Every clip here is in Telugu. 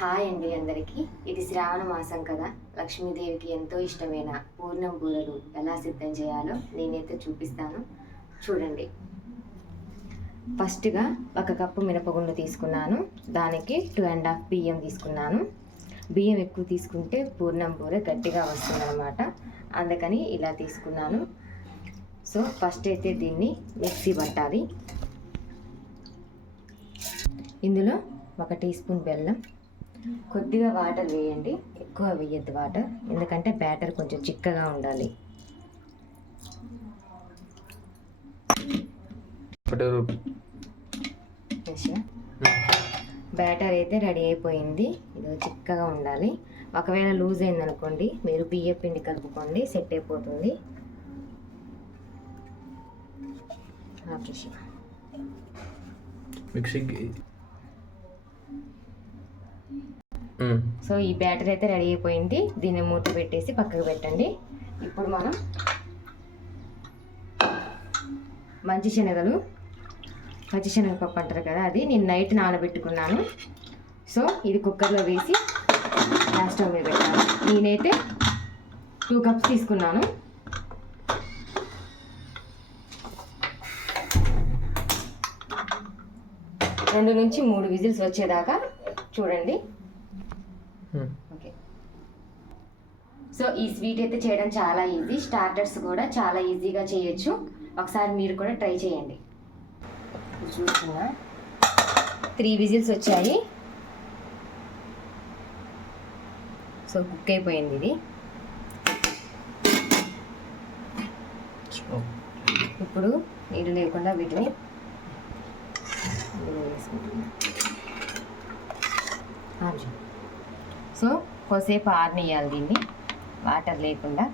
హాయ్ అండి అందరికీ. ఇది శ్రావణ మాసం కదా, లక్ష్మీదేవికి ఎంతో ఇష్టమైన పూర్ణం బూరెలు ఎలా సిద్ధం చేయాలో నేనైతే చూపిస్తాను, చూడండి. ఫస్ట్గా 1 కప్పు మినపగుండు తీసుకున్నాను, దానికి 2.5 బియ్యం తీసుకున్నాను. బియ్యం ఎక్కువ తీసుకుంటే పూర్ణం బూరె గట్టిగా వస్తుందన్నమాట, అందుకని ఇలా తీసుకున్నాను. సో ఫస్ట్ అయితే దీన్ని మిక్సీ పట్టాలి. ఇందులో 1 టీ స్పూన్ బెల్లం, కొద్దిగా వాటర్ వేయండి, ఎక్కువ వేయద్దు వాటర్, ఎందుకంటే బ్యాటర్ కొంచెం చిక్కగా ఉండాలి. బ్యాటర్ అయితే రెడీ అయిపోయింది. ఇది చిక్కగా ఉండాలి. ఒకవేళ లూజ్ అయిందనుకోండి, మీరు బియ్య పిండి కలుపుకోండి, సెట్ అయిపోతుంది. సో ఈ బ్యాటర్ అయితే రెడీ అయిపోయింది. దీన్ని మూత పెట్టేసి పక్కకు పెట్టండి. ఇప్పుడు మనం పచ్చిశనగపప్పు అంటారు కదా, అది నేను నైట్ నానబెట్టుకున్నాను. సో ఇది కుక్కర్లో వేసి గ్యాస్ స్టవ్ మీద పెట్టాను. నేనైతే 2 కప్స్ తీసుకున్నాను. రెండు నుంచి 3 విజిల్స్ వచ్చేదాకా చూడండి. ఓకే. సో ఈ స్వీట్ అయితే చేయడం చాలా ఈజీ, స్టార్టర్స్ కూడా చాలా ఈజీగా చేయొచ్చు. ఒకసారి మీరు కూడా ట్రై చేయండి. చూస్తున్నా 3 విజిల్స్ వచ్చాయి. సో కుక్ అయిపోయింది ఇది. ఇప్పుడు నీళ్ళు లేకుండా వీటిని సో కొద్దిసేపు ఆరనియాలి దీన్ని, వాటర్ లేకుండా.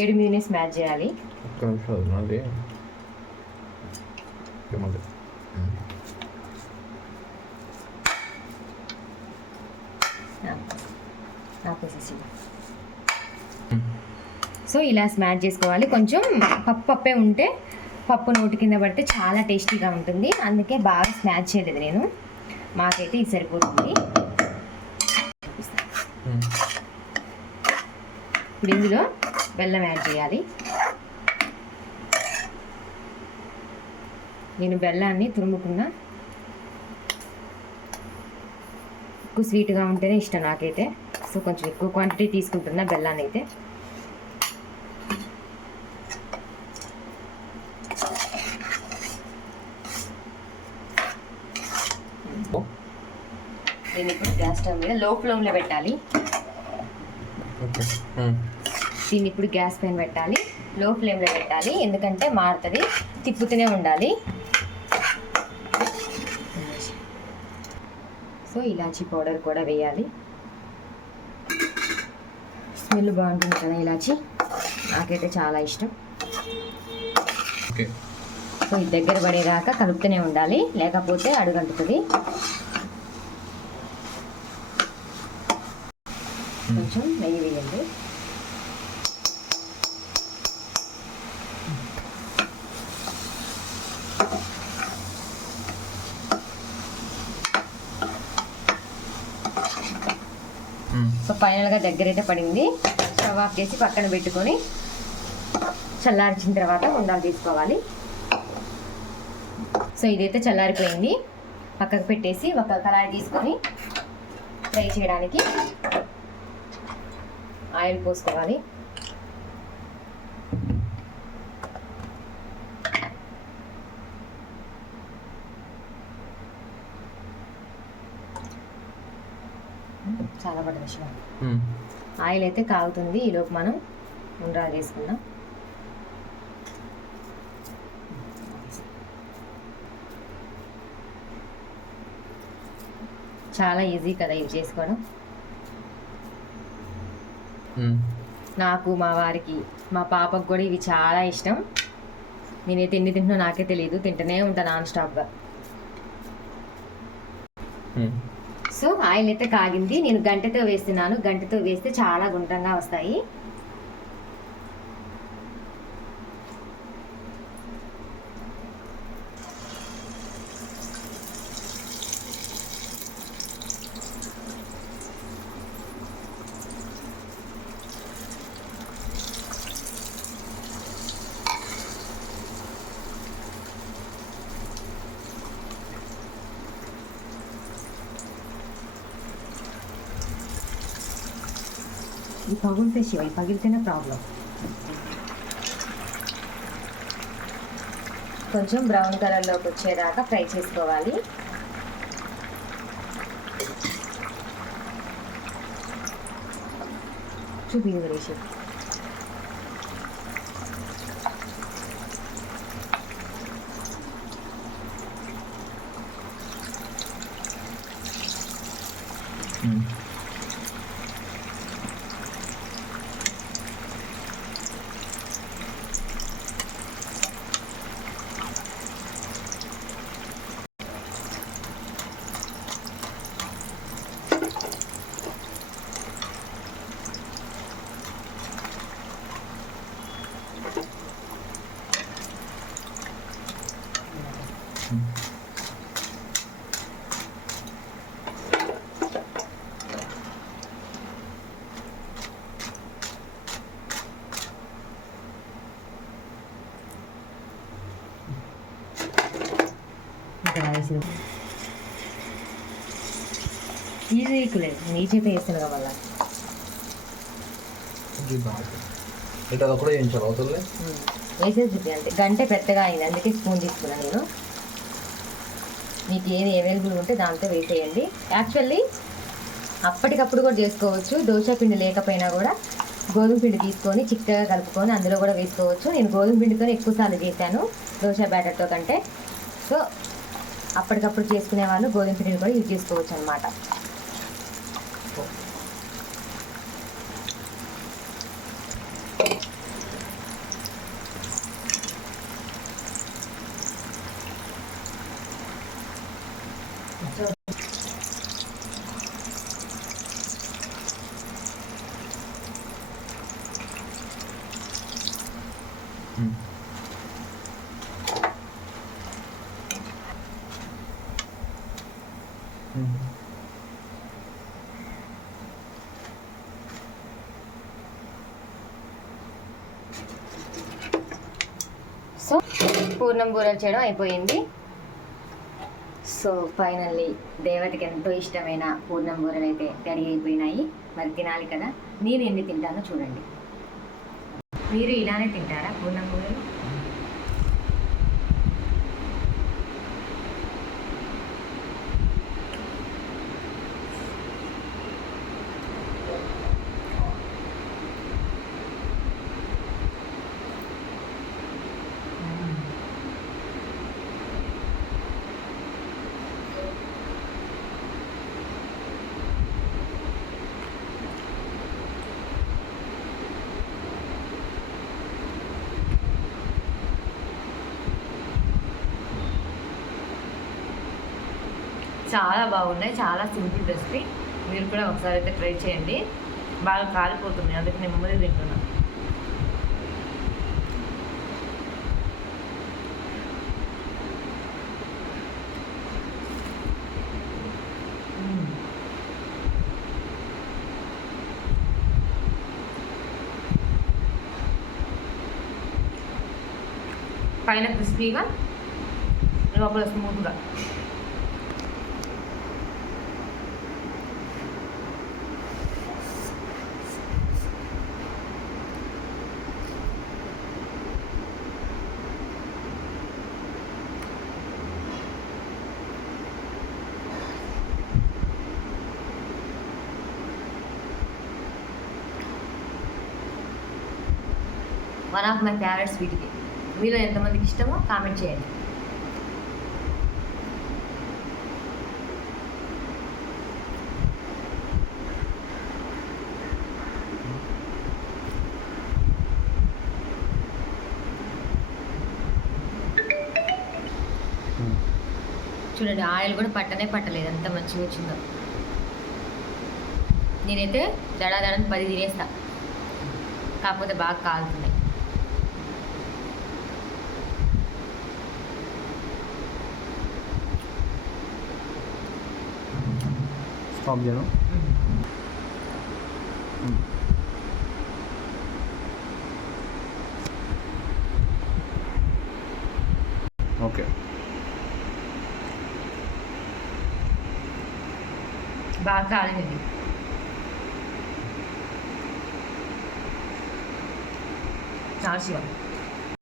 7 మీద స్మాష్ చేయాలి. సో ఇలా స్మాష్ చేసుకోవాలి. కొంచెం పప్పే ఉంటే, పప్పు నోటి కింద పడితే చాలా టేస్టీగా ఉంటుంది, అందుకే బాగా స్మాష్ చేయలేదు నేను. మాకైతే ఇది సరిపోతుంది. ఇప్పుడు ఇందులో బెల్లం యాడ్ చేయాలి. నేను బెల్లాన్ని తురుముకున్నా, ఎక్కువ స్వీట్గా ఉంటేనే ఇష్టం నాకైతే. సో కొంచెం ఎక్కువ క్వాంటిటీ తీసుకుంటున్నా బెల్లాన్ని అయితే. దీన్ని ఇప్పుడు గ్యాస్ స్టవ్ మీద లో ఫ్లేమ్లో పెట్టాలి. దీన్ని ఇప్పుడు గ్యాస్ పైన పెట్టాలి, లో ఫ్లేమ్లో పెట్టాలి, ఎందుకంటే మారుతుంది, తిప్పుతూనే ఉండాలి. సో ఇలాచీ పౌడర్ కూడా వేయాలి. స్మెల్ బాగుంటుంది కదా ఇలాచీ, నాకైతే చాలా ఇష్టం. సో ఇది దగ్గర పడేదాకా కలుపుతూనే ఉండాలి, లేకపోతే అడుగంటుతుంది. కొంచెం నెయ్యి వేయండి. సో ఫైనల్గా దగ్గర అయితే పడింది. స్టవ్ ఆఫ్ చేసి పక్కన పెట్టుకొని చల్లార్చిన తర్వాత ఉండాలు తీసుకోవాలి. సో ఇదైతే చల్లారిపోయింది, పక్కకు పెట్టేసి ఒక కళాయి తీసుకొని ఫ్రై చేయడానికి ఆయిల్ పోసుకోవాలి. చాలా పడ్డ విషయం. ఆయిల్ అయితే కాగుతుంది, ఈలోపు మనం ఉండ్రాలు చేసుకుందాం. చాలా ఈజీ కదా ఇవి చేసుకోవడం. నాకు, మా వారికి, మా పాపకు కూడా ఇవి చాలా ఇష్టం. నేనైతే ఎన్ని తింటున్నా నాకే తెలియదు, తింటూనే ఉంటాను నాన్ స్టాప్గా. సో ఆయిల్ అయితే కాగింది, నేను గంటెతో వేస్తున్నాను. గంటెతో వేస్తే చాలా గుండ్రంగా వస్తాయి. ఈ పగులితే శివ, ఈ పగిలితేనే ప్రాబ్లం. కొంచెం బ్రౌన్ కలర్లోకి వచ్చేదాకా ఫ్రై చేసుకోవాలి. చూపింది గురించి ఈజీ ఎక్కులేదు, నీ చేత వేస్తాను కదా. ఇట్లా కూడా వేయించాలి అవుతుంది. వేసేది చూపి అంతే. గంట పెద్దగా అయింది, అందుకే స్పూన్ తీసుకున్నాను నేను. మీకు ఏది అవైలబుల్ ఉంటే దాంతో వేసేయండి. యాక్చువల్లీ అప్పటికప్పుడు కూడా చేసుకోవచ్చు. దోశ పిండి లేకపోయినా కూడా గోధుమ పిండి తీసుకొని చిక్కగా కలుపుకొని అందులో కూడా వేసుకోవచ్చు. నేను గోధుమ పిండితో ఎక్కువసార్లు చేశాను దోశ బ్యాటర్తో కంటే. సో అప్పటికప్పుడు చేసుకునే వాళ్ళు గోధుమ పిండిని కూడా యూజ్ చేసుకోవచ్చు అనమాట. సో పూర్ణం బూరెలు చేయడం అయిపోయింది. సో ఫైనల్లీ దేవతకి ఎంతో ఇష్టమైన పూర్ణం బూరెలు అయితే రెడీ అయిపోయినాయి. మరి తినాలి కదా. నేను ఎన్ని తింటానో చూడండి. మీరు ఇలానే తింటారా పూర్ణం బూరెలు? చాలా బాగున్నాయి. చాలా సింపుల్ రెసిపీ. మీరు కూడా ఒకసారి అయితే ట్రై చేయండి. బాగా కాలిపోతుంది, అందుకే నేను నెమ్మది తింటున్నా. పైన క్రిస్పీగా, లోపల స్మూత్గా. One of my favourite sweet ఇది. మీలో ఎంతమందికి ఇష్టమో కామెంట్ చేయండి. చూడండి, ఆయిల్ కూడా పట్టలేదు, ఎంత మంచిగా వచ్చిందో. నేనైతే దడాదడని 10 తినేస్తా, కాకపోతే బాగా కాలుతున్నాయి. స్టాప్ చేయను. ఓకే, బాగా కాలింది. చాలు శివ